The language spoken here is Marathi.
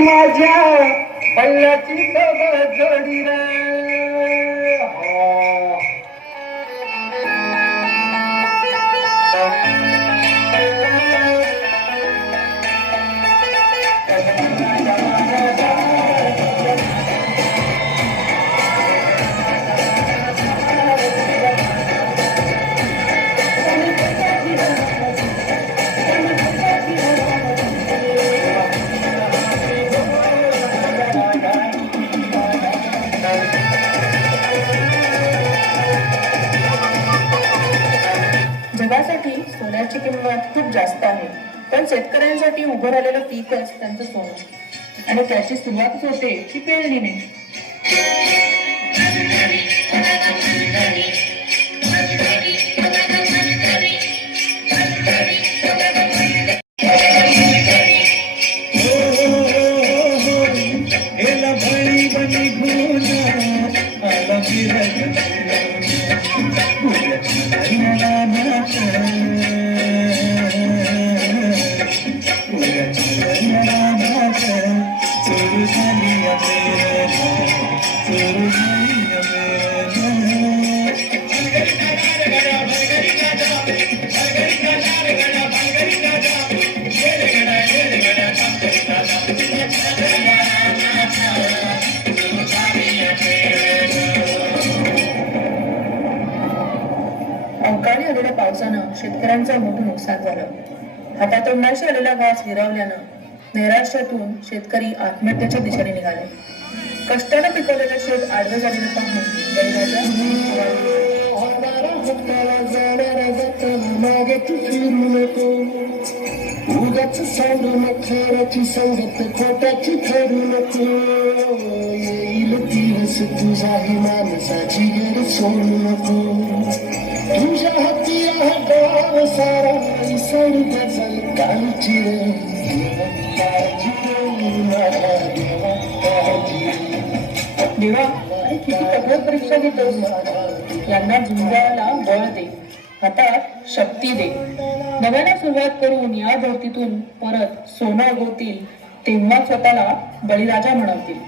माझ्या पल्ल्याची सोबत जोडी रे. जगासाठी सोन्याची किंमत खूप जास्त आहे, पण शेतकऱ्यांसाठी उभं राहिलेलं पीकच त्यांचं सोनं आणि त्याची सुरुवातच होते ती पेरणीने. अवकाळी आलेल्या पावसानं शेतकऱ्यांचं मोठं नुकसान झालं. हातातोंडाशी आलेला घास हिरावल्यानं नैराश्यातून शेतकरी आत्महत्येच्या दिशेने निघाले. कष्टानं पिकवलेलं शेत आडवं झालेलं पाहून खराची संगत खोटाची ठरू नको. येईल दिवस तुझाही माणसाची गर सोडू नको. तुझ्या हाती गाव सारा सर्व जल कालची रे. देवा किती कठोर परीक्षा घेतोस. यांना झुंजायला बळ दे, हातात शक्ती दे. नव्याने सुरुवात करून या धरतीतून परत सोनं उगवतील, तेव्हा स्वतःला बळीराजा म्हणवतील.